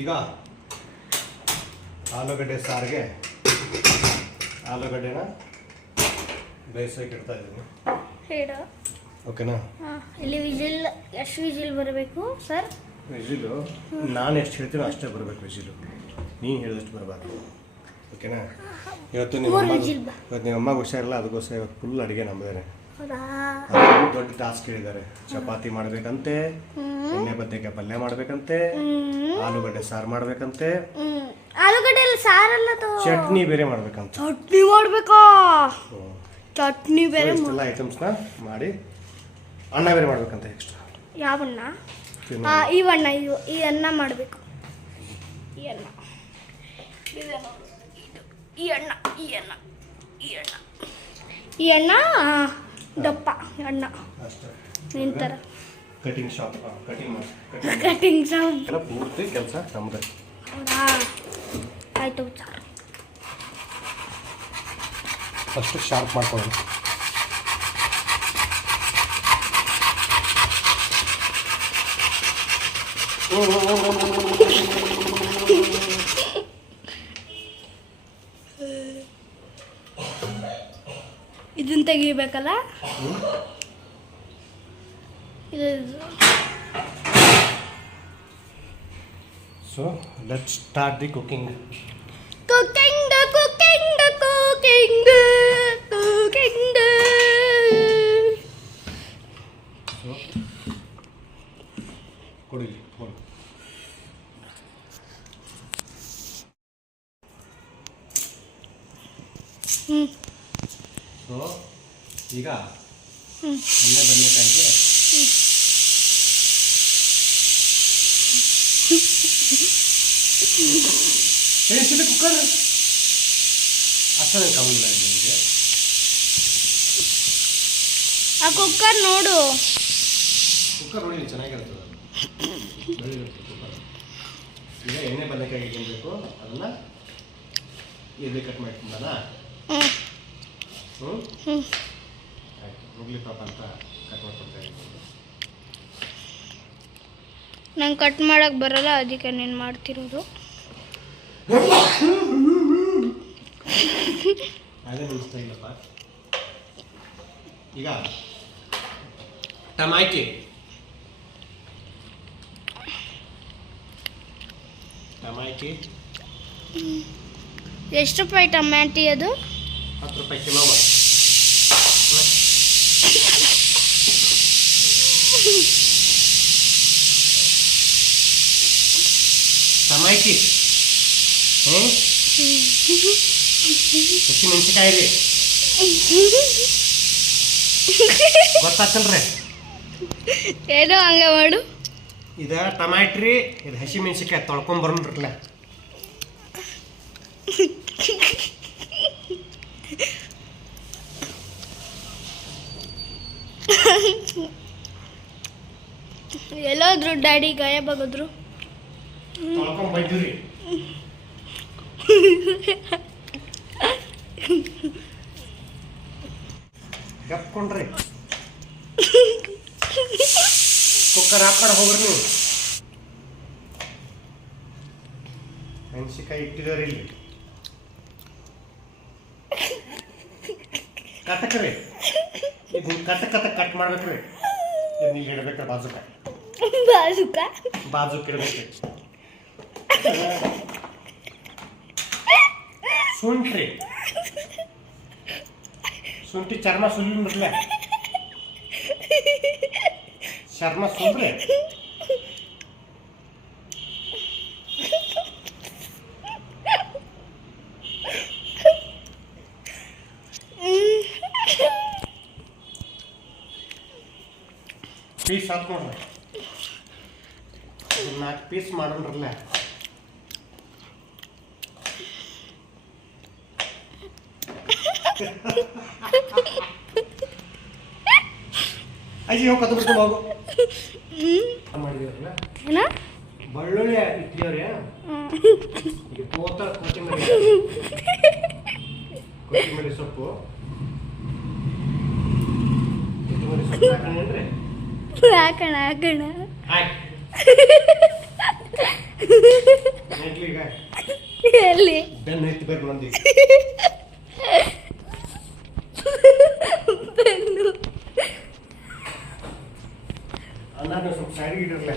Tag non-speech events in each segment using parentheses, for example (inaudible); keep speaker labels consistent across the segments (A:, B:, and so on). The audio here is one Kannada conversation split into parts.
A: ಈಗ ಆಲೂಗಡ್ಡೆ ಸಾರಿಗೆ ಆಲೂಗಡ್ಡೆನ ಬೇಯಿಸೋಕೆ ಇಡ್ತಾ ಇದ್ದೀನಿ.
B: ಹೇಳ.
A: ಓಕೆನಾ?
B: ಹಾಂ ಇಲ್ಲಿ ವಿಜಿಲ್ ಎಷ್ಟು ವಿಜಿಲ್ ಬರಬೇಕು ಸರ್?
A: ವಿಜಿಲು? ನಾನು ಎಷ್ಟು ಹೇಳ್ತೀನೋ ಅಷ್ಟೇ ಬರಬೇಕು ವಿಜಿಲು. ನೀನು ಹೇಳಿದಷ್ಟು ಬರಬಾರ್ದು. ಓಕೆನಾ? ಇವತ್ತು ನಿಮ್ಮ. ಇವತ್ತು ನಿಮ್ಮ ಅಮ್ಮಗೆ ಹುಷಾರಿಲ್ಲ ಅದಕ್ಕೋಸ್ಕರ ಇವತ್ತು ಫುಲ್ ಅಡುಗೆ ಅದೊಂದು ದೊಡ್ಡ ಟಾಸ್ಕ್ ಹೇಳಿದ್ದಾರೆ. ಚಪಾತಿ ಮಾಡ್ಬೇಕಂತೆ ಎಣ್ಣೆ ಬದ್ನೆಕಾಯಿ ಪಲ್ಯ ಮಾಡ್ಬೇಕಂತೆ ಆಲೂಗಡ್ಡೆ ಸಾರು ಮಾಡ್ಬೇಕಂತೆ
B: ಆಲೂಗಡ್ಡೆ ಸಾರಲ್ಲ
A: ಚಟ್ನಿ ಬೇರೆ ಮಾಡ್ಬೇಕಂತ.
B: ಚಟ್ನಿ ಮಾಡ್ಬೇಕಾ? ಚಟ್ನಿ ಬೇರೆ
A: ಐಟಮ್ಸ್ ಐಟಮ್ಸ್ನ ಮಾಡಿ ಅಣ್ಣ ಬೇರೆ ಮಾಡ್ಬೇಕಂತ ಎಕ್ಸ್ಟ್ರಾ
B: ಯಾವನ್ನ ಆ, ಈ ಅಣ್ಣ ಇವು ಈ ಅನ್ನ ಮಾಡಬೇಕು. ಈ ಅನ್ನ. ಈ ಅಣ್ಣ ಈ ಅಣ್ಣ ಈ ಅಣ್ಣ ಈ ಅನ್ನ ಆ, ದಪ್ಪ ಅನ್ನ.
A: ಅಷ್ಟೇ.
B: ನಿಂತರ?
A: ಕಟಿಂಗ್ ಶಾಪ್ ಕಟಿಂಗ್ ಮಾಡಿ ಕಟಿಂಗ್
B: ಕಟಿಂಗ್ ಸಾಂಗ್
A: ಎಲ್ಲ ಪೂರ್ತಿ ಕೆಲಸ ನಮ್ಮದೇ
B: ಹೌದಾ? ಆಯ್ತು ಸರ್
A: ಫಸ್ಟ್ ಶಾರ್ಪ್ ಮಾಡ್ಕೊಳ್ಳೋಣ.
B: ಇದನ್ನ ತೆಗಿಬೇಕಲ್ಲ ಇದು so let
A: start the cooking
B: cooking
A: cooking cooking
B: cooking
A: ಎಣ್ಣೆ ಬದನೆಕಾಯಿಗೆ ಬೇಯಿಸಿದ ಕುಕ್ಕರ್ ಅಷ್ಟೇ ಕಮ್ಮಿ ಇಲ್ಲ ನಿಮಗೆ
B: ಆ ಕುಕ್ಕರ್ ನೋಡು
A: ಕುಕ್ಕರ್ ನೋಡಿ ಚೆನ್ನಾಗಿರ್ತದೆ ಈಗ ಎಣ್ಣೆ ಬದನೆಕಾಯಿ ಏನು ಅದನ್ನ ಎಲ್ಲಿ ಕಟ್ ಮಾಡ್ಕೊಂಡಲ್ಲ
B: ಹ್ಞೂ
A: ಹ್ಞೂ ಪಾಪ ಅಂತ ಕಟ್ ಮಾಡ್ಕೊಡ್ತಾ ಇದ್ದೀನಿ.
B: ನಂಗೆ ಕಟ್ ಮಾಡೋಕೆ ಬರಲ್ಲ ಅದಕ್ಕೆ ನೀನು ಮಾಡ್ತಿರೋದು.
A: ಅದೇ ಈಗ ಟಮಾಟಿ. ಟಮಾಟಿ.
B: ಎಷ್ಟು ರೂಪಾಯಿ ಟಮ್ಯಾಟಿ ಅದು?
A: ಹತ್ತು ರೂಪಾಯಿ ಕಿಲೋವ. ಟಮಾಟಿ ಹ್ಞೂ ಹಸಿಮೆಣಸಿಕಾಯಿ ರೀ. ಗೊತ್ತಾತಲ್ರಿ?
B: ಏನೋ ಹಂಗ ಮಾಡು.
A: ಇದು ಟಮಾಟ್ರಿ ಇದು ತೊಳ್ಕೊಂಡ್ ಬರ್ಬಿಟ್ರಲ್ಲ
B: ಎಲ್ಲೋದ್ರು ಡ್ಯಾಡಿ ಗಾಯಬಾಗೋದ್ರು?
A: ತೊಳ್ಕೊಂಡ್ ಬಂದಿವ್ರಿ ಗಪ್ಕೊಂಡ್ರಿ ಕುಕ್ಕರ್ ಹಾಕ್ತಾರೆ ಹೋಗ್ರಿ ನೀವು. ಮೆಣಸಿನ್ಕಾಯಿ ಇಟ್ಟಿದ್ದಾರೆ ಇಲ್ಲಿ. ಕಟಕ್ರಿ. ಇದು ಕಟ ಕತ ಕಟ್ ಮಾಡ್ಬೇಕ್ರಿ. ಇದು ನೀವು ಇಡ್ಬೇಕ್ರಿ ಬಾಜುಕ.
B: ಬಾಜುಕ?
A: ಬಾಜುಕ್ ಇಡ್ಬೇಕ್ರಿ. ಶುಂಠಿ ಶುಂಠಿ ಚರ್ಮ ಸುಲಿಬಿಡ್ಲೆ ಚರ್ಮ ಸುಲ್ರಿ ಪೀಸ್ ಹಾಕ್ ನೋಡ್ರಿ ಒಂದ್ ನಾಲ್ಕು ಪೀಸ್ ಮಾಡೋಣ್ರಲ್ಲ ಅಯ್ಯೋ ಕತ್ತು ಬಿಡ್ಕೊಂಡು ಹೋಗು ಮಾಡಿದ್ರಲ್ಲ
B: ಏನ?
A: ಬಳ್ಳುಳ್ಳಿ ಇಟ್ಟಿವ್ರಿ ಈಗ ಕೋತ ಕೊತ್ತಂಬರಿ ಕೊತ್ತಂಬರಿ ಸೊಪ್ಪು. ಕೊತ್ತಂಬರಿ ಸೊಪ್ಪು ಹಾಕೋಣೇನ್ರಿ
B: ಹಾಕಣ ಹಾಕಣ. ಎಲ್ಲಿ?
A: ಬೆನ್ನ ಎತ್ತಬೇಕು ಮಂದಿ
B: ಬೆನ್ನು
A: ಅನ್ನ ನೀವು ಸ್ವಲ್ಪ ಸೈಡ್ಗೆ ಇಡಿರಲ್ಲ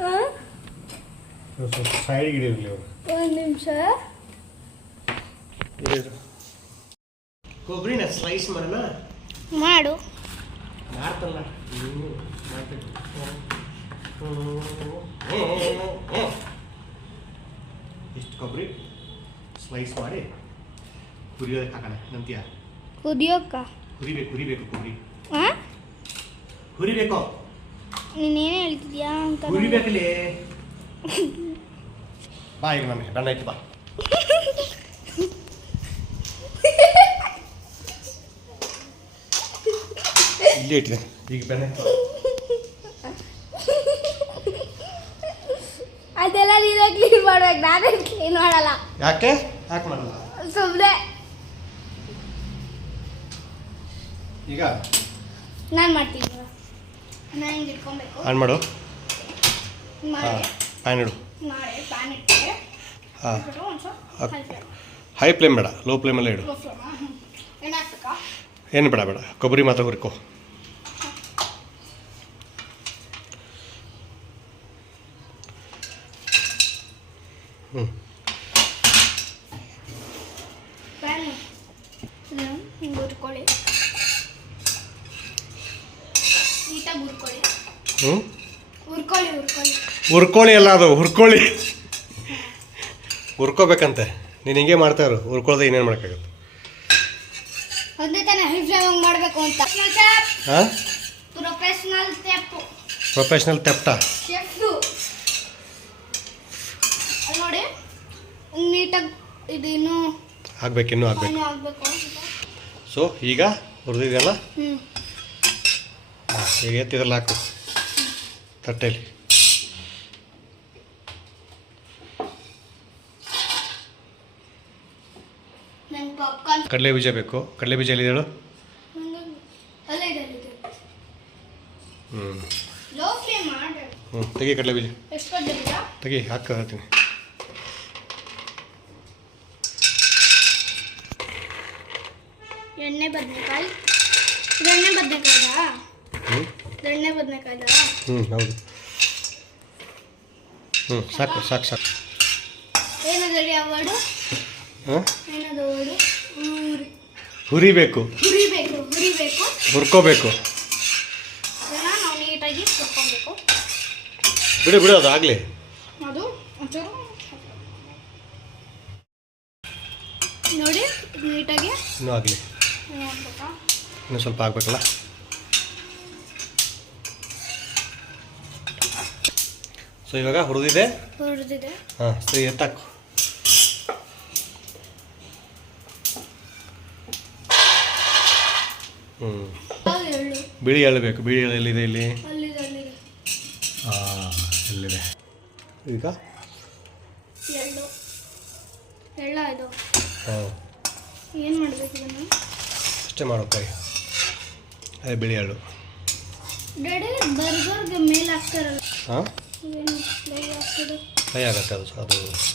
B: ಆ?
A: ನೀವು ಸ್ವಲ್ಪ ಸೈಡ್ಗೆ ಇಡಿರಲಿ ಅವರು
B: ಒಂದು ನಿಮಿಷ
A: ಕೊಬ್ಬರಿನ ಸ್ಲೈಸ್ ಮಾಡೋಣ
B: ಮಾಡು
A: ಮಾಡ್ತಲ್ಲ ಹ್ಞೂ ಮಾಡ್ಬೇಕು ಇಷ್ಟು ಕೊಬ್ಬರಿ ಸ್ಲೈಸ್ ಮಾಡಿ ಹುರಿಯೋದಕ್ಕೆ ಹಾಕೋಣ ನಂತೀಯ
B: ಕುದಿಯೋಕ್ಕ
A: ಹುರಿಬೇಕು ಹುರಿಬೇಕು ಕೊಬ್ಬರಿ
B: ಆ?
A: ಹುರಿಬೇಕು
B: ನೀನೇನು ಹೇಳ್ತಿದ್ಯಾ ಅಂತ
A: ಹುರಿಬೇಕಲ್ಲಿ (laughs) ಬಾ ಈಗ ನಮಗೆ ಬಣ್ಣ ಆಯ್ತು ಬಾ. ಇಲ್ಲೇ ಇಟ್ಟಿದೆ ಈಗ ಬೆಣ್ಣೆ.
B: ಅದೆಲ್ಲ ನೀನೇ ಕ್ಲೀನ್ ಮಾಡ್ಬೇಕು. ನಾನೇ ಕ್ಲೀನ್ ಮಾಡಲ್ಲ.
A: ಯಾಕೆ? ಯಾಕೆ ಮಾಡಲ್ಲ?
B: ಸುಮ್ಮನೆ
A: ಈಗ?
B: ನಾನು ಮಾಡ್ತೀನಿ ನಾನು ಹಿಂಗೆ ಇಟ್ಕೊಬೇಕು?
A: ಆನ್ ಮಾಡು. ಹಾಂ ಪ್ಯಾನ್ ಇಡು.
B: ಪ್ಯಾನ್ ಇಟ್ಟೆ
A: ಹಾಂ.
B: ಹೈ. ಫ್ಲೇಮ್
A: ಬೇಡ ಲೋ ಫ್ಲೇಮಲ್ಲೇ ಇಡು.
B: ಎಣ್ಣೆ ಹಾಕ್ಬೇಕಾ?
A: ಏನು ಬೇಡ ಬೇಡ. ಕೊಬ್ಬರಿ ಮಾತ್ರ ಹುರ್ಕೋ. ಹ್ಞೂ
B: ಪ್ಯಾನ್ ಹಿಂಗೆ ಹುರ್ಕೊಳ್ಳಿ ನೀಟಾಗಿ ಹುರ್ಕೊಳ್ಳಿ
A: ಹ್ಞೂ?
B: ಹುರ್ಕೊಳ್ಳಿ
A: ಅಲ್ಲ ಅದು ಹುರ್ಕೊಳ್ಳಿ. ಹುರ್ಕೋಬೇಕಂತೆ. ನೀನು ಹಿಂಗೆ ಮಾಡ್ತಾ ಇರು ಹುರ್ಕೊಳ್ಳೋದು ಇನ್ನೇನು ಮಾಡೋಕ್ಕಾಗತ್ತೆ?
B: ಮಾಡಬೇಕು ಅಂತ.
A: ಹಾಂ
B: ಪ್ರೊಫೆಷ್ನಲ್
A: ತೆಪ್ಟ
B: ನೋಡಿ ನೀಟಾಗಿ ಇದು ಇನ್ನೂ
A: ಆಗ್ಬೇಕು ಇನ್ನೂ ಆಗ್ಬೇಕು. ಸೊ ಈಗ ಹುರಿದಿದೆಯಲ್ಲ? ಈಗ ಎತ್ತಿದ್ರಲ್ಲಿ ಹಾಕು. ತಟ್ಟೆಯಲ್ಲಿ. ಕಡಲೆ ಬೀಜ ಬೇಕು. ಕಡಲೆ ಬೀಜ ಎಲ್ಲಿದೆ ಹೇಳು? ಹ್ಞೂ ತೆಗಿ ಕಡಲೆ ಬೀಜ. ತೆಗಿ ಹಾಕ ಹೇಳ್ತೀನಿ
B: ಎಣ್ಣೆ ಬದನೆಕಾಯಿ? ಎಣ್ಣೆ ಬದನೆಕಾಯ್ದಾ? ಎಣ್ಣೆ ಬದನೆಕಾಯ್ದಾ
A: ಹ್ಞೂ ಹೌದು. ಹ್ಞೂ ಸಾಕು ಸಾಕು ಸಾಕು.
B: ಏನದು ರೀ ಆ ವರ್ಡು
A: ಹಾಂ
B: ಏನದು ವರ್ಡು ಹುರಿ.
A: ಹುರಿಬೇಕು.
B: ಹುರಿಬೇಕು ಹುರಿಬೇಕು.
A: ಹುರ್ಕೋಬೇಕು.
B: ಅದನ್ನ ನಾವು ನೀಟಾಗಿ ಹುರ್ಕೊಬೇಕು.
A: ಬಿಡು ಬಿಡು ಅದು ಆಗಲಿ.
B: ಅದು ಒಂಚೂರು. ನೋಡಿ ನೀಟಾಗಿ
A: ಇನ್ನೂ ಆಗಲಿ. ಇನ್ನೂ ಸ್ವಲ್ಪ ಆಗಬೇಕಲ್ಲ? ಸೊ ಇವಾಗ ಹುರಿದಿದೆ?
B: ಹುರಿದಿದೆ.
A: ಹಾಂ ಸರಿ ಎತ್ತಾಕು ಹ್ಞೂ
B: ಬಿಳಿ ಎಳ್ಳು
A: ಬೇಕು. ಬಿಳಿ ಎಳ್ಳು ಎಲ್ಲಿದೆ ಇಲ್ಲಿ? ಹಾಂ ಎಲ್ಲಿದೆ? ಈಗ ಹಾಂ. ಅಷ್ಟೇ ಮಾಡೋ ಕೈ. ಅದೇ ಬಿಳಿ ಎಳ್ಳು. ಹಾಂ?
B: ಫ್ರೈ
A: ಆಗುತ್ತೆ ಅದು. ಅದು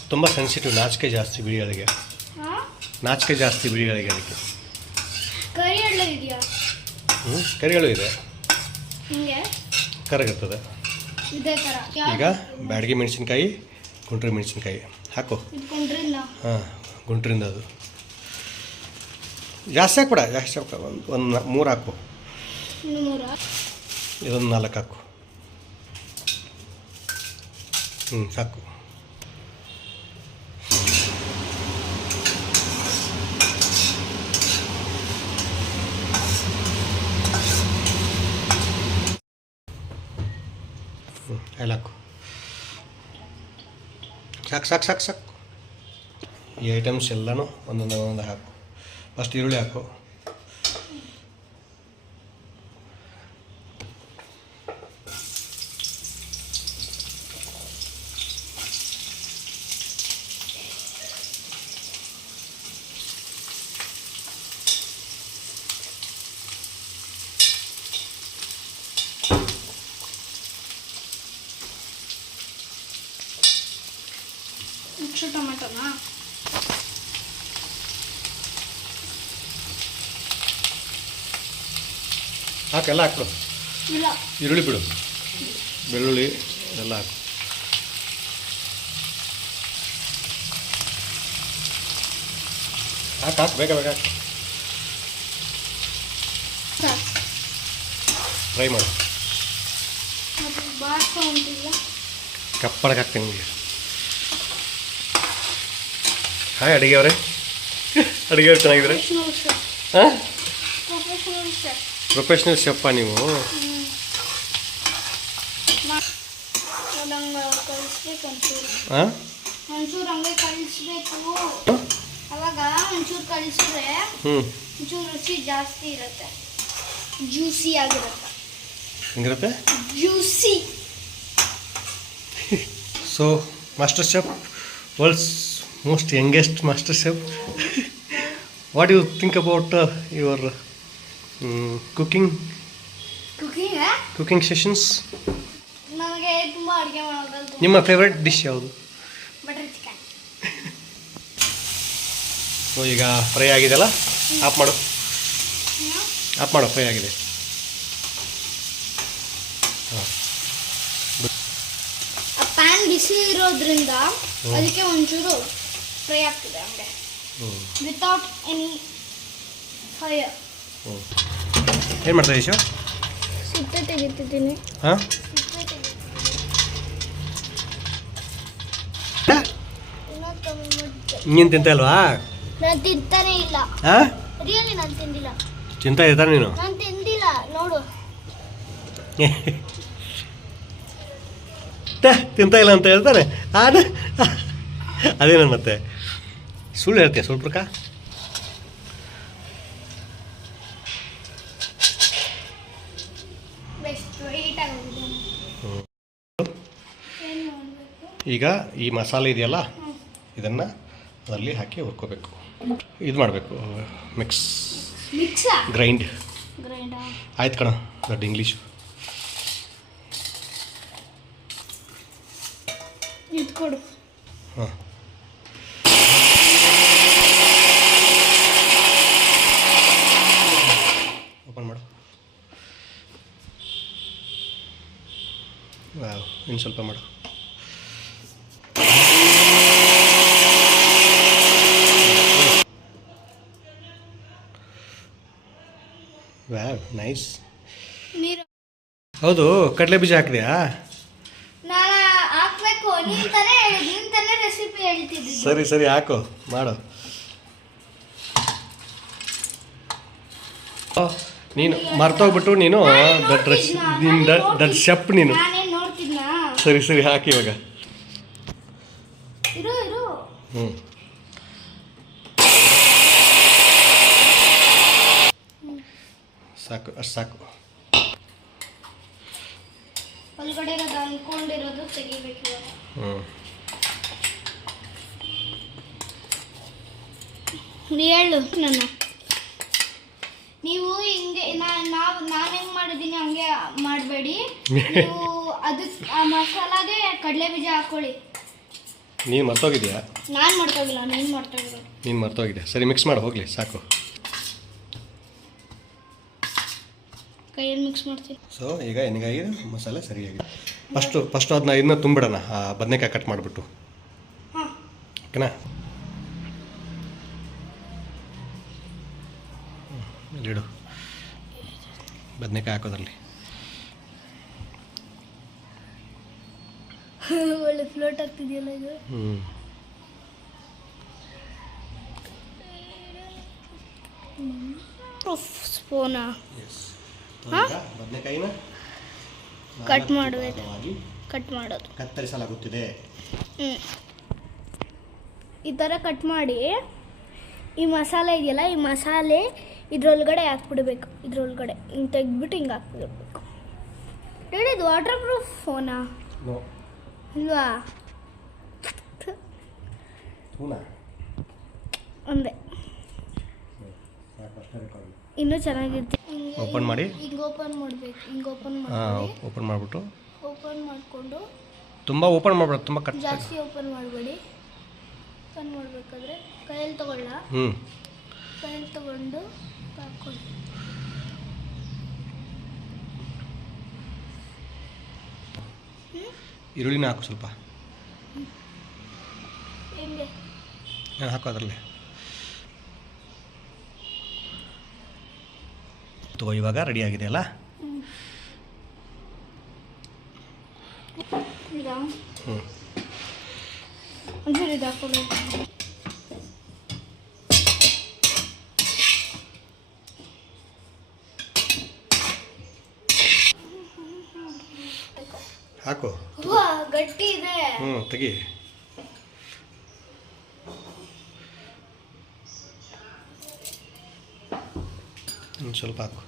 A: ತುಂಬ ಸೆನ್ಸಿಟಿವ್ ನಾಚಿಕೆ ಜಾಸ್ತಿ ಬಿಳಿಗಳಿಗೆ ನಾಚಿಕೆ ಜಾಸ್ತಿ ಬಿಳಿಗಳಿಗೆ ಅದಕ್ಕೆ. ಹ್ಞೂ ಕರಿಗಳು ಇದೆ. ಕರಗಿರ್ತದೆ ಈಗ ಬ್ಯಾಡಗಿ ಮೆಣಸಿನ್ಕಾಯಿ ಗುಂಟ್ರಿ ಮೆಣಸಿನ್ಕಾಯಿ. ಹಾಕು. ಹಾಂ ಗುಂಟ್ರಿಂದ ಅದು. ಜಾಸ್ತಿ ಹಾಕ್ಬೇಡ ಜಾಸ್ತಿ ಹಾಕ್ಬಿಡ. ಒಂದು ಒಂದು ಮೂರು ಹಾಕು. ಇದೊಂದು ನಾಲ್ಕು ಹಾಕು. ಹ್ಞೂ ಸಾಕು ಹ್ಞೂ ಎಲ್ಲ ಹಾಕು ಸಾಕು ಸಾಕು ಸಾಕು ಸಾಕು ಈ ಐಟಮ್ಸ್ ಎಲ್ಲನೂ ಒಂದೊಂದು ಒಂದೊಂದು ಹಾಕು ಫಸ್ಟ್ ಈರುಳ್ಳಿ ಹಾಕು ಹಾಕೆಲ್ಲ ಹಾಕ್ಬಿಡು. ಈರುಳ್ಳಿ ಬಿಡು. ಬೆಳ್ಳುಳ್ಳಿ ಎಲ್ಲ ಹಾಕು. ಹಾಕಿ ಹಾಕು ಬೇಗ ಬೇಗ ಹಾಕು. ಫ್ರೈ ಮಾಡು. ಕಪ್ಪಳಕ್ಕೆ ಹಾಕ್ತೀನಿ ನಿಮಗೆ. ಅಡುಗೆಯವ್ರೆ. ಅವರೇ ಅಡುಗೆ
B: ಅವ್ರು ಶೆಫ್
A: ಹಾಂ?
B: ಪ್ರೊಫೆಷ್ನಲ್ ಶೆಫಾ
A: ನೀವು ಹಾಂ
B: ಒಂಚೂರು ಹಂಗೆ ಕಳಿಸ್ಬೇಕು ಅವಾಗ ಒಂಚೂರು ಕಳಿಸಿದ್ರೆ
A: ಹ್ಞೂ
B: ಒಂಚೂರು ರುಚಿ ಜಾಸ್ತಿ ಇರುತ್ತೆ ಜ್ಯೂಸಿ ಆಗಿರುತ್ತೆ
A: ಹೆಂಗಿರುತ್ತೆ
B: juicy
A: so master chef world's most youngest master chef what you think about your cooking
B: cooking
A: cooking sessions
B: ನನಗೆ ತುಂಬ ಅಡುಗೆ ಮಾಡೋದು
A: ನಿಮ್ಮ ಫೇವ್ರೆಟ್ ಡಿಶ್ ಯಾವುದು?
B: ಬಟರ್ ಚಿಕನ್
A: ಸೊ ಈಗ ಫ್ರೈ ಆಗಿದೆಲ್ಲ ಆಫ್ ಮಾಡು. ಆಫ್ ಮಾಡು ಫ್ರೈ ಆಗಿದೆ.
B: ಆ ಪ್ಯಾನ್ ಬಿಸಿ ಇರೋದ್ರಿಂದ ಅದಕ್ಕೆ ಒಂಚೂರು ಫ್ರೈ ಆಗ್ತಿದೆ ಹಂಗೆ ವಿತೌಟ್ ಎನಿ ಫೈರ್
A: ಏನು ಮಾಡ್ತಾ ಇದ್ದೀಶು
B: ಸಿಪ್ಪೆ ತೆಗಿತಿದ್ದೀನಿ.
A: ಹಾಂ? ನೀನ್ ತಿಂತ ಇಲ್ವಾ?
B: ನಾನು ತಿಂತಾನೆ ಇಲ್ಲ.
A: ಹಾಂ?
B: ರಿಯಲಿ ನಾನು ತಿಂದಿಲ್ಲ.
A: ತಿಂತ ಇದ್ದಾನೆ ನೀನು?
B: ನಾನು ತಿಂದಿಲ್ಲ ನೋಡು.
A: ತಿಂತ ಇಲ್ಲ ಅಂತ ಹೇಳ್ತಾನೆ. ಅದೇ ಅದೇನ ಮತ್ತೆ ಸುಳ್ಳು ಹೇಳ್ತೀಯ
B: ಬೆಸ್ಟ್ ವೆಯ್ಟ್ ಆಗೋಗಿದೆ ಏನು ಮಾಡಬೇಕು
A: ಈಗ ಈ ಮಸಾಲೆ ಇದೆಯಲ್ಲ? ಇದನ್ನು ಅದರಲ್ಲಿ ಹಾಕಿ ಹುರ್ಕೋಬೇಕು. ಇದು ಮಾಡಬೇಕು ಮಿಕ್ಸ್. ಗ್ರೈಂಡ್.
B: ಗ್ರೈಂಡಾ.
A: ಆಯ್ತು ಕಣ ದೊಡ್ಡ ಇಂಗ್ಲೀಷು. ಹಾಂ. ಓಪನ್ ಮಾಡು. ಇನ್ನು ಸ್ವಲ್ಪ ಮಾಡು. ನೈಸ್
B: ನೀರು.
A: ಹೌದು ಕಡಲೆ ಬೀಜ ಹಾಕಿದ್ಯಾ?
B: ನಾನು ಹಾಕ್ಬೇಕು ನೀನ್ ತಾನೇ ಹೇಳಿ ನೀನ್ ತಾನೇ ರೆಸಿಪಿ ಹೇಳ್ತಿದ್ದಿ.
A: ಸರಿ ಸರಿ ಹಾಕು ಮಾಡು. ನೀನು ಮರ್ತೋಗ್ಬಿಟ್ಟು ನೀನು ದೊಡ್ಡ ರಶ್ ನೀನು ದಟ್ ಶೆಫ್ ನೀನು.
B: ನೋಡ್ತಿದ್ನಾ?
A: ಸರಿ ಸರಿ ಹಾಕಿ ಇವಾಗ.
B: ಇರು ಇರು.
A: ಹ್ಞೂ ಸಾಕು ಅಷ್ಟು ಸಾಕು.
B: ಒಳಗಡೆ ಇರೋದು ಅನ್ಕೊಂಡಿರೋದು ತೆಗಿಬೇಕು.
A: ಹ್ಞೂ
B: ಹೇಳು ನನ್ನ. ನೀವು ಹಿಂಗೆ ನಾವು ನಾನು ಹೆಂಗೆ ಮಾಡಿದ್ದೀನಿ ಹಂಗೆ ಮಾಡಬೇಡಿ. ನೀವು ಅದು ಆ ಮಸಾಲಾಗೆ ಕಡಲೆ ಬೀಜ ಹಾಕೊಳ್ಳಿ
A: ನೀನು ಮರ್ತೋಗಿದ್ಯಾ?
B: ನಾನು ಮಾಡ್ಕೋಗಿಲ್ಲ ನೀನು ಮಾಡ್ಕೋಗಿಲ್ಲ
A: ನೀನು ಮರ್ತೋಗಿದೆ ಸರಿ ಮಿಕ್ಸ್ ಮಾಡಿ ಹೋಗಲಿ ಸಾಕು.
B: ಕೈಯಲ್ಲಿ ಮಿಕ್ಸ್ ಮಾಡ್ತೀನಿ
A: ಸೊ ಈಗ ಎಣ್ಣೆಗಾಯಿ ಮಸಾಲೆ ಸರಿಯಾಗಿದೆ ಫಸ್ಟು ಫಸ್ಟು ಅದನ್ನ ಇನ್ನು ತುಂಬಿಡೋಣ ಆ ಬದನೆಕಾಯಿ ಕಟ್ ಮಾಡಿಬಿಟ್ಟು.
B: ಹಾಂ.
A: ಓಕೆನಾ ಇಡು ಬದನೆಕಾಯಿ ಹಾಕೋದ್ರಲ್ಲಿ. (laughs)
B: ಒಳ್ಳೆ ಫ್ಲೋಟ್ ಆಗ್ತಿದೆಯಲ್ಲ ಇದು?
A: ಹ್ಞೂ
B: ಸ್ಪೂನಾ
A: ಈಗ ಬದನೆಕಾಯಿನ
B: ಕಟ್ ಮಾಡಬೇಕು ಕಟ್ ಮಾಡೋದು.
A: ಕತ್ತರಿಸಲಾಗುತ್ತಿದೆ.
B: ಈ ಥರ ಕಟ್ ಮಾಡಿ ಈ ಮಸಾಲೆ ಇದೆಯಲ್ಲ ಈ ಮಸಾಲೆ ಇದ್ರೊಳಗಡೆ ಹಾಕ್ಬಿಡ್ಬೇಕು. ಇದ್ರೊಳಗಡೆ ಹಿಂಗೆ ತೆಗ್ದ್ಬಿಟ್ಟು ಹಿಂಗೆ ಹಾಕ್ಬಿಡ್ಬೇಕು. ನೋಡಿ ಇದು ವಾಟರ್ ಪ್ರೂಫ್ ಫೋನಾ
A: ನೋ. ಒಂದೇ.
B: ಇನ್ನೂ ಚೆನ್ನಾಗಿರುತ್ತೆ.
A: ಓಪನ್ ಮಾಡಿ.
B: ಹಿಂಗೆ ಓಪನ್ ಮಾಡಬೇಕು ಹಿಂಗೆ ಓಪನ್
A: ಹಾಂ
B: ಮಾಡಿ
A: ಓಪನ್ ಮಾಡಿಬಿಟ್ಟು.
B: ಓಪನ್ ಮಾಡಿಕೊಂಡು
A: ತುಂಬ ಓಪನ್ ಮಾಡಬೇಡ ತುಂಬ ಕಟ್
B: ಜಾಸ್ತಿ ಓಪನ್ ಮಾಡಬೇಡಿ. ಓಪನ್ ಮಾಡಬೇಕಾದ್ರೆ ಕೈಯಲ್ಲಿ ತಗೊಳ್ಳ.
A: ಹ್ಞೂ
B: ಕೈಯಲ್ಲಿ ತಗೊಂಡು ಹಾಕೊಳ್ಳಿ
A: ಈರುಳ್ಳಿನ ಹಾಕು ಸ್ವಲ್ಪ.
B: ಹಿಂಗೆ?
A: ನಾನು ಹಾಕು ಅದರಲ್ಲಿ. ತಗೋ ಇವಾಗ ರೆಡಿ ಆಗಿದೆ ಅಲ್ಲ?
B: ಈಗ
A: ಹ್ಞೂ ಹಾಕು.
B: ಗಟ್ಟಿ ಇದೆ.
A: ಹ್ಞೂ ತೆಗಿ. ಸ್ವಲ್ಪ ಹಾಕು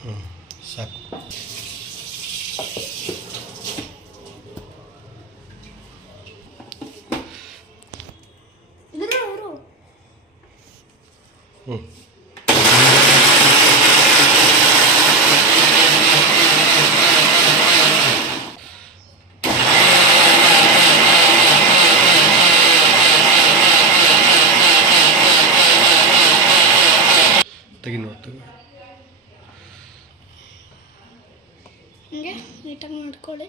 A: ಹ್ಞೂ ಸಾಕು
B: ಇದ್ರ ಅವರು
A: ಹ್ಞೂ ತೆಗಿ ನೋಡಿ ತೆಗಿ
B: ಹಿಂಗೆ ನೀಟಾಗಿ ಮಾಡ್ಕೊಳ್ಳಿ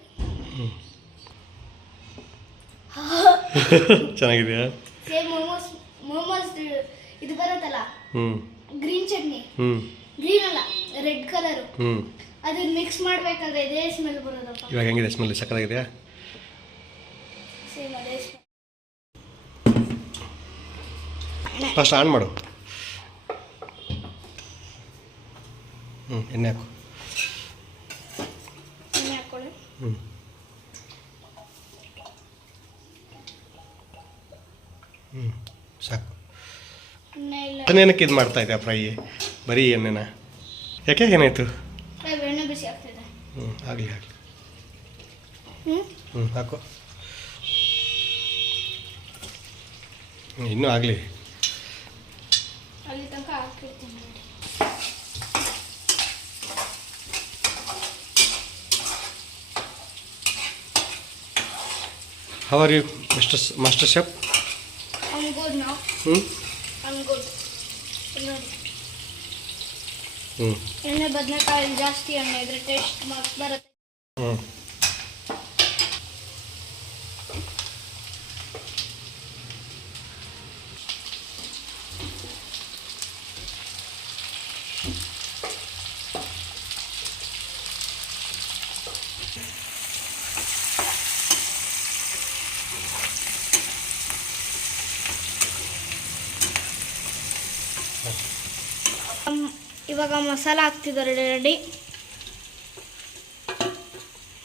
A: ಹ್ಞೂ ಚೆನ್ನಾಗಿದೆಯಾ?
B: ಸೇಮ್ ಮೋಮೋಸ್ ಮೋಮೋಸ್ ಇದು ಬರುತ್ತಲ್ಲ?
A: ಹ್ಞೂ
B: ಗ್ರೀನ್ ಚಟ್ನಿ.
A: ಹ್ಞೂ
B: ಗ್ರೀನ್ ಅಲ್ಲ ರೆಡ್ ಕಲರು.
A: ಹ್ಞೂ
B: ಅದನ್ನ ಮಿಕ್ಸ್ ಮಾಡಬೇಕಾದ್ರೆ ಇದೇ ಸ್ಮೆಲ್ ಬರೋದಪ್ಪ
A: ಇವಾಗ ಹೆಂಗಿದೆ ಸ್ಮೆಲ್ ಸಕ್ಕತ್ತಾಗಿದೆಯಾ?
B: ಸೇಮ್ ಅದೇ ಸ್ಮೆಲ್
A: ಫಸ್ಟ್ ಆನ್ ಮಾಡು. ಹ್ಞೂ ಎಣ್ಣೆ ಹಾಕು. ಹ್ಞೂ ಸಾಕು
B: ಎಣ್ಣೆ
A: ಅದನ್ನೇನಕ್ಕೆ ಇದು ಮಾಡ್ತಾ ಇದ್ದೆ ಫ್ರೈ? ಬರೀ ಎಣ್ಣೆನ? ಯಾಕೆ ಏನಾಯಿತು? ಹ್ಞೂ ಆಗಲಿ ಆಗಲಿ.
B: ಹ್ಞೂ
A: ಹಾಕು. ಇನ್ನೂ ಆಗಲಿ. Are you mister master chef
B: I'm good now.
A: ಹ್ಞೂ
B: I'm good. ನೋಡಿ
A: ಹ್ಞೂ
B: ಎಣ್ಣೆ ಬದನೆಕಾಯಿ ಜಾಸ್ತಿ ಎಣ್ಣೆ ಇದ್ರೆ ಟೇಸ್ಟ್ ಮಸ್ತ್ ಬರುತ್ತೆ
A: ಹ್ಞೂ
B: ಮ್, ಇವಾಗ ಮಸಾಲ ಹಾಕ್ತಿದ್ದಾರೆ ರೆಡಿ.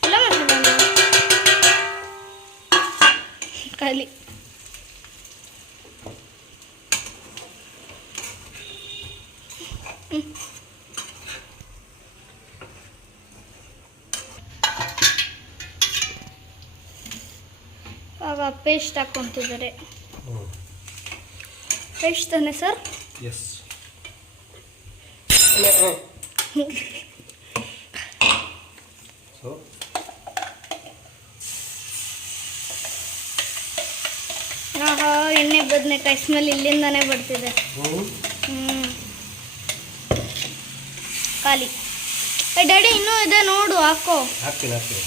B: ಎಲ್ಲ ಮಸಾಲ ಹ್ಮ್. ಪೇಸ್ಟ್ ಹಾಕ್ಕೊಂತಿದ್ದಾರೆ. ಪೇಸ್ಟ್ ತಾನೆ ಸರ್?
A: ಎಸ್ ಸೊ
B: ಆಹಾ, ಎಣ್ಣೆ ಬದನೆಕಾಯಿ ಸ್ಮೆಲ್ ಇಲ್ಲಿಂದಾನೇ ಬರ್ತಿದೆ.
A: ಹ್ಞೂ
B: ಖಾಲಿ. ಡ್ಯಾಡಿ, ಇನ್ನೂ ಇದೆ, ನೋಡು, ಹಾಕೋ.
A: ಹಾಕ್ತೀನಿ ಹಾಕ್ತೀನಿ.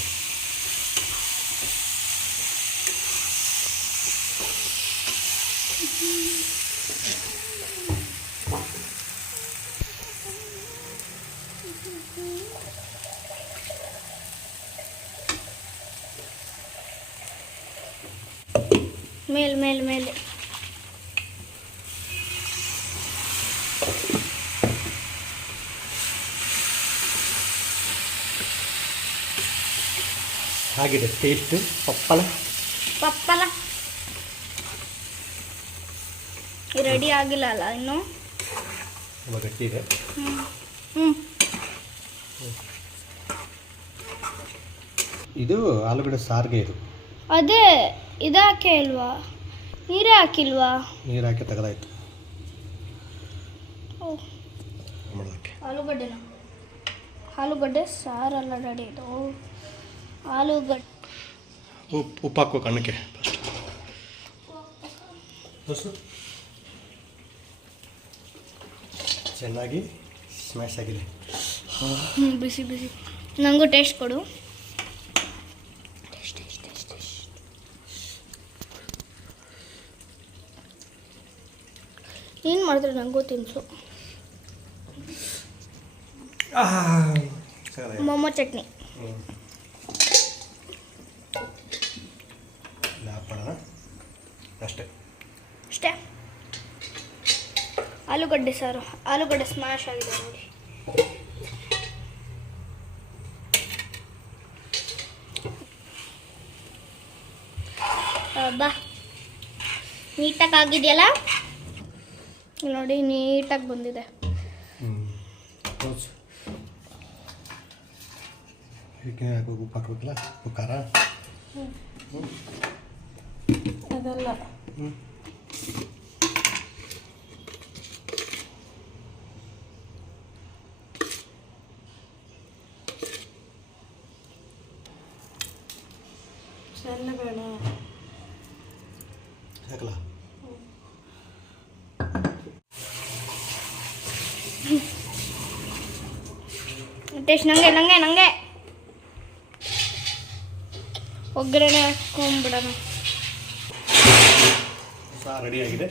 A: ಹಾಗಿದೆ ಟೇಸ್ಟ್ ಪಪ್ಪಲ
B: ಪಪ್ಪಲ ರೆಡಿ ಆಗಿಲ್ಲ ಅಲ್ಲ ಇನ್ನು?
A: ತುಂಬ ಗಟ್ಟಿ ಇದೆ. ಆಲೂಗಡ್ಡೆ ಸಾರಿಗೆ ಇದು.
B: ಅದೇ ಇದಾಕೆ ಇಲ್ವಾ ನೀರೇ ಹಾಕಿಲ್ವಾ?
A: ನೀರು ಹಾಕಿ ತೆಗೆದಾಯ್ತು.
B: ಆಲೂಗಡ್ಡೆನ? ಆಲೂಗಡ್ಡೆ ಸಾರಲ್ಲ ರೆಡಿ ಇದು. ಆಲೂಗಡ್ಡೆ.
A: ಉಪ್ಪು ಉಪ್ಪು ಹಾಕೋ ಕಣ್ಣಕ್ಕೆ ಫಸ್ಟ್ ಚೆನ್ನಾಗಿ ಸ್ಮ್ಯಾಶ್ ಆಗಿದೆ.
B: ಬಿಸಿ ಬಿಸಿ. ನನಗೂ ಟೇಸ್ಟ್ ಕೊಡು. ಟೇಸ್ಟ್ ಟೇಸ್ಟ್ ಟೇಸ್ಟ್ ಟೇಸ್ಟ್ ಏನು ಮಾಡಿದ್ರೆ ನನಗೂ ತಿನ್ಸು.
A: ಸರಿ
B: ಮೊಮೊ ಚಟ್ನಿ
A: ಹ್ಞೂ ಹಾಕೋಣ ಅಷ್ಟೇ
B: ಅಷ್ಟೇ ಆಲೂಗಡ್ಡೆ ಸಾರು. ಆಲೂಗಡ್ಡೆ ಸ್ಮ್ಯಾಶ್ ಆಗಿದೆ ನೋಡಿ. ಬಾ. ನೀಟಾಗಿ ಆಗಿದೆಯಲ್ಲ ನೋಡಿ ನೀಟಾಗಿ ಬಂದಿದೆ.
A: ಉಪ್ಪು ಹಾಕ್ಬೇಕಲ್ಲ? ಖಾರ?
B: ಅದಲ್ಲ. ಸಣ್ಣ ಬೇಡ
A: ಹಾಕಲ್ಲ
B: ಟೇಸ್ಟ್ ನಂಗೆ ನಂಗೆ ನಂಗೆ. ಒಗ್ಗರಣೆ ಹಾಕೊಂಬಿಡೋಣ
A: ರೆಡಿ ಆಗಿದೆ.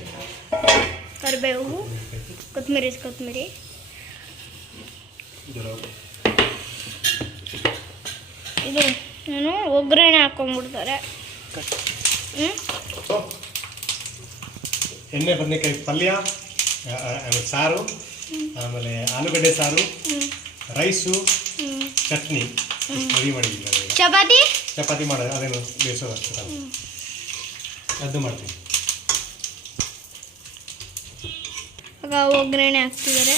B: ಕರಿಬೇವು ಕೊತ್ತಂಬರಿ ಕೊತ್ತಂಬರಿ. ಇದು ನಾನು ಒಗ್ಗರಣೆ ಹಾಕೊಂಡ್ಬಿಡ್ತಾರೆ.
A: ಎಣ್ಣೆ ಬದನೆಕಾಯಿ ಪಲ್ಯ ಆಮೇಲೆ ಸಾರು ಆಮೇಲೆ ಆಲೂಗಡ್ಡೆ ಸಾರು ರೈಸು ಚಟ್ನಿ. ರೆಡಿ ಮಾಡಿದ್ದೀವಿ
B: ಚಪಾತಿ?
A: ಚಪಾತಿ ಮಾಡೋದು ಅದೇನು ಬೇಯಿಸೋದು. ಅದು ಮಾಡ್ತೀವಿ.
B: ಒಗ್ಗರಣೆ ಹಾಕ್ತಿದ್ದಾರೆ.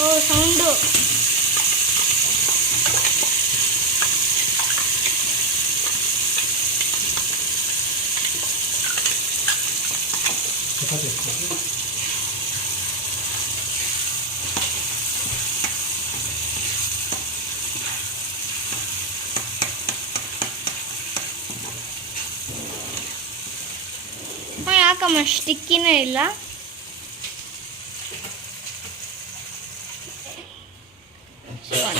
B: ಓ ಸೌಂಡು. ಹಾಂ ಯಾಕಮ್ಮ ಸ್ಟಿಕ್ಕಿನೇ ಇಲ್ಲ ಸಿಗೋಣ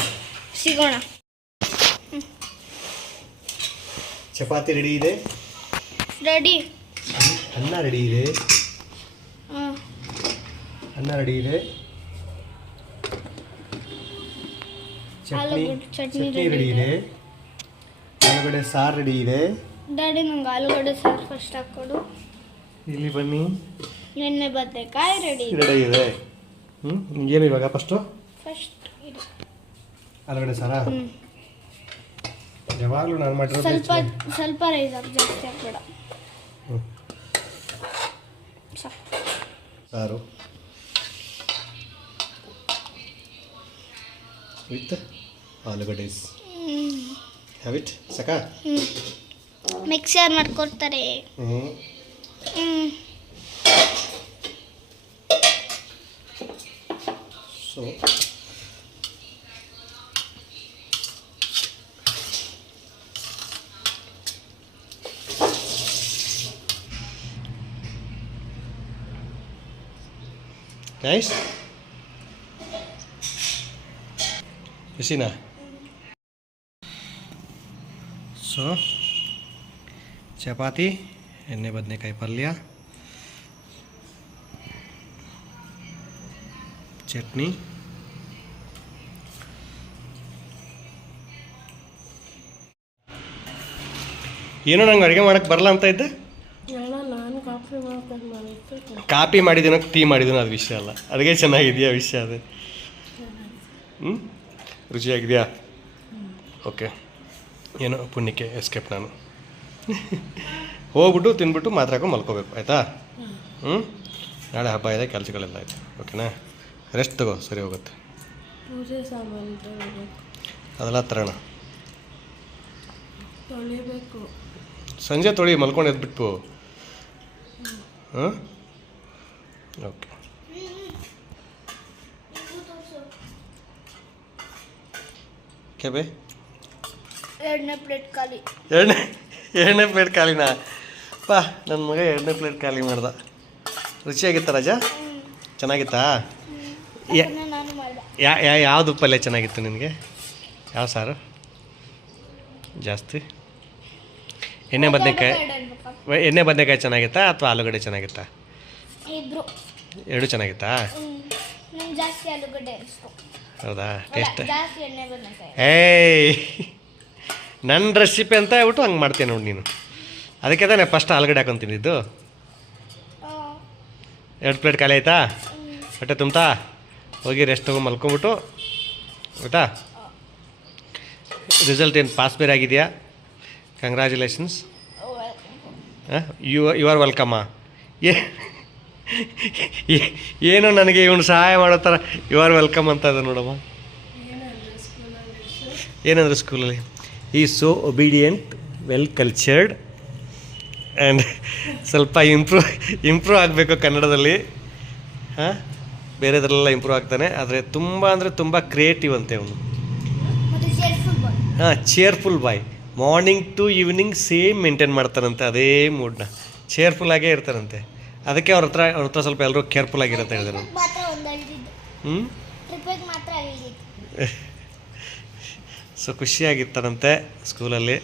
B: ಸಿಗೋಣ
A: ಚಪಾತಿ ರೆಡಿ ಇದೆ
B: ರೆಡಿ
A: ಅನ್ನ ರೆಡಿ ಇದೆ ಅನ್ನ ರೆಡಿ ಇದೆ ಚಟ್ನಿ
B: ಚಟ್ನಿ
A: ರೆಡಿ ಇದೆ. ಆಲೂಗಡ್ಡೆ ಸಾರು ರೆಡಿ ಇದೆ.
B: ಡ್ಯಾಡಿ ನಂಗೆ ಆಲೂಗಡ್ಡೆ ಸಾರು ಫಸ್ಟ್ ಹಾಕ್ಕೊಡು.
A: ಇಲ್ಲಿ ಬನ್ನಿ.
B: ಎಣ್ಣೆ ಕಾಯಿ ರೆಡಿ
A: ರೆಡಿ ಇದೆ. ಹ್ಞೂ ಏನು ಇವಾಗ ಫಸ್ಟು
B: ಫಸ್ಟ್ ಇದು.
A: ಆಲೂಗಡ್ಡೆ ಸಾರ?
B: ಹ್ಞೂ
A: ಯಾವಾಗಲೂ ನಾನು ಮಾಡಿರೋ
B: ಸ್ವಲ್ಪ ಸ್ವಲ್ಪ ರೈಸ್ ಹಾಕಿ ಜಾಸ್ತಿ ಹಾಕ್ಬೇಡ.
A: ಹ್ಞೂ ಸಾರು. ವಿತ್ ಆಲೂಗಡ್ಡೆಸ್ ಹ್ಯಾವ್ ಇಟ್ ಸಾಕಾ
B: ಮಿಕ್ಸರ್ ಮಾಡ್ಕೊಡ್ತಾರೆ.
A: ಹ್ಞೂ
B: ಹ್ಞೂ
A: ಸೊ ನೈಸ್ ಖುಷಿನಾ ಸೊ ಚಪಾತಿ ಎಣ್ಣೆ ಬದನೆಕಾಯಿ ಪಲ್ಯ ಚಟ್ನಿ ಏನೋ ನಂಗೆ ಅಡುಗೆ ಮಾಡಕ್ಕೆ ಬರಲ್ಲ ಅಂತ ಇದ್ದೆ? ಕಾಪಿ ಮಾಡಿದ್ದೀನೋ ಟೀ ಮಾಡಿದ್ದೀನೋ ಅದು ವಿಷಯ ಅಲ್ಲ. ಅಡುಗೆ ಚೆನ್ನಾಗಿದೆಯಾ ವಿಷಯ ಅದು. ರುಚಿಯಾಗಿದೆಯಾ ಓಕೆ. ಏನು ಪುಣ್ಯಕ್ಕೆ ಎಸ್ಕೇಪ್ ನಾನು? ಹೋಗ್ಬಿಟ್ಟು ತಿಂದ್ಬಿಟ್ಟು ಮಾತಾಡ್ಕೊಂಡು ಹಾಕೊಂಡು ಮಲ್ಕೋಬೇಕು ಆಯಿತಾ? ಹ್ಞೂ ನಾಳೆ ಹಬ್ಬ ಇದೆ ಕೆಲಸಗಳೆಲ್ಲ ಆಯಿತು ಓಕೆನಾ? ರೆಸ್ಟ್ ತಗೋ ಸರಿ ಹೋಗುತ್ತೆ. ಅದೆಲ್ಲ ತರೋಣ. ಸಂಜೆ ತೊಳಿ ಮಲ್ಕೊಂಡು ಎದ್ಬಿಟ್ಟು ಹಾಂ ಓಕೆ. ಕೆಬೆ?
B: ಎರಡನೇ ಪ್ಲೇಟ್ ಖಾಲಿ.
A: ಎರಡನೇ ಎರಡನೇ ಪ್ಲೇಟ್ ಖಾಲಿನಾ? ಪಾ ನನ್ನ ಮಗ ಎರಡನೇ ಪ್ಲೇಟ್ ಖಾಲಿ ಮಾಡ್ದ. ರುಚಿಯಾಗಿತ್ತ ರಾಜಾ? ಚೆನ್ನಾಗಿತ್ತಾ? ಯಾವುದು ಪಲ್ಯ ಚೆನ್ನಾಗಿತ್ತು ನಿನಗೆ? ಯಾವ ಸಾರು? ಜಾಸ್ತಿ? ಎಣ್ಣೆ ಬದನೆಕಾಯಿ. ಎಣ್ಣೆ ಬದನೆಕಾಯಿ ಚೆನ್ನಾಗಿತ್ತಾ ಅಥವಾ ಆಲೂಗಡ್ಡೆ ಚೆನ್ನಾಗಿತ್ತಾ? ಎರಡು ಚೆನ್ನಾಗಿತ್ತಾ?
B: ಜಾಸ್ತಿ ಆಲೂಗಡ್ಡೆ
A: ಹೌದಾ? ಟೇಸ್ಟ್ ಏಯ್! ನನ್ನ ರೆಸಿಪಿ ಅಂತ ಹೇಳ್ಬಿಟ್ಟು ಹಂಗೆ ಮಾಡ್ತೀನಿ ನೋಡಿ ನೀನು. ಅದಕ್ಕೆ ತಾನೇ ಫಸ್ಟ್ ಆಲೂಗಡ್ಡೆ ಹಾಕೊಂಡು ತಿಂದಿದ್ದು? ಎರಡು ಪ್ಲೇಟ್ ಖಾಲಿ ಆಯ್ತಾ? ಹೊಟ್ಟೆ ತುಂಬ್ತಾ? ಹೋಗಿ ರೆಸ್ಟ್ ತೊಗೊಂಡು ಮಲ್ಕೊಂಬಿಟ್ಟು ಆಯ್ತಾ? ರಿಸಲ್ಟ್ ಏನು ಪಾಸ್ ಬೇರೆ ಆಗಿದೆಯಾ? ಕಂಗ್ರ್ಯಾಚುಲೇಷನ್ಸ್ ಯು ಯು ಆರ್ ವೆಲ್ಕಮ್ಮ ಏ- (laughs) ಏನೋ ನನಗೆ ಇವನು ಸಹಾಯ ಮಾಡೋ ಥರ ಯು ಆರ್ ವೆಲ್ಕಮ್ ಅಂತ ಇದೆ ನೋಡಮ್ಮ. ಏನಂದ್ರೆ ಸ್ಕೂಲಲ್ಲಿ? ಈ so obedient well cultured and ಸ್ವಲ್ಪ ಇಂಪ್ರೂವ್ ಇಂಪ್ರೂವ್ ಆಗಬೇಕು ಕನ್ನಡದಲ್ಲಿ. ಹಾಂ? ಬೇರೆದ್ರಲ್ಲೆಲ್ಲ ಇಂಪ್ರೂವ್ ಆಗ್ತಾನೆ. ಆದರೆ ತುಂಬ ಅಂದರೆ ತುಂಬ ಕ್ರಿಯೇಟಿವ್ ಅಂತೆ ಅವನು. ಹಾಂ cheerful boy morning to evening same maintain ಮಾಡ್ತಾರಂತೆ ಅದೇ ಮೂಡ್ನ ಚೇರ್ಫುಲ್ ಆಗೇ ಇರ್ತಾರಂತೆ ಅದಕ್ಕೆ ಅವ್ರ ಹತ್ರ ಅವ್ರ ಹತ್ರ ಸ್ವಲ್ಪ ಎಲ್ಲರೂ ಕೇರ್ಫುಲ್ ಆಗಿರುತ್ತೆ ಹೇಳಿದ್ರು.
B: ಮಾತ್ರ ಒಂದು ಅಳ್ದಿದ್ದು.
A: ಹ್ಞೂ
B: ಟ್ರಿಪ್ಪಿಗೆ ಮಾತ್ರ ಅಳ್ದಿದ್ದು. (laughs)
A: ಸೊ ಖುಷಿಯಾಗಿರ್ತಾರಂತೆ ಸ್ಕೂಲಲ್ಲಿ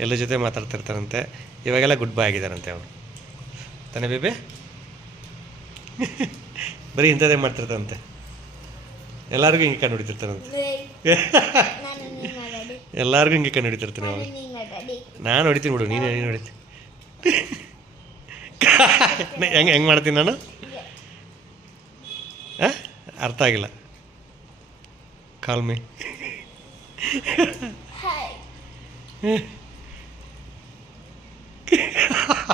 A: ಎಲ್ಲರ ಜೊತೆ ಮಾತಾಡ್ತಿರ್ತಾರಂತೆ. ಇವಾಗೆಲ್ಲ ಗುಡ್ ಬೈ ಆಗಿದ್ದಾರಂತೆ ಅವರು. ತಾನೇ ಬೇಬಿ? (laughs) ಬರೀ ಇಂಥದ್ದೇ ಮಾಡ್ತಿರ್ತಾರಂತೆ. ಎಲ್ಲರಿಗೂ ಹಿಂಗೆ ಕಂಡು ಹಿಡಿತಿರ್ತಾರಂತೆ. (laughs) ಎಲ್ಲರಿಗೂ ಹಿಂಗೆ ಕಂಡು ಹಿಡಿತಿರ್ತಾನೆ
B: ಮಾತಾಡಿ
A: ನಾನು ಹೊಡಿತೀನಿ ಬಿಡು ನೀನು ನೀನು ಹೊಡಿತೀನಿ (laughs) ಹೆಂಗೆ ಹೆಂಗೆ ಮಾಡ್ತೀನಿ ನಾನು? ಅರ್ಥ ಆಗಿಲ್ಲ. Call me (laughs)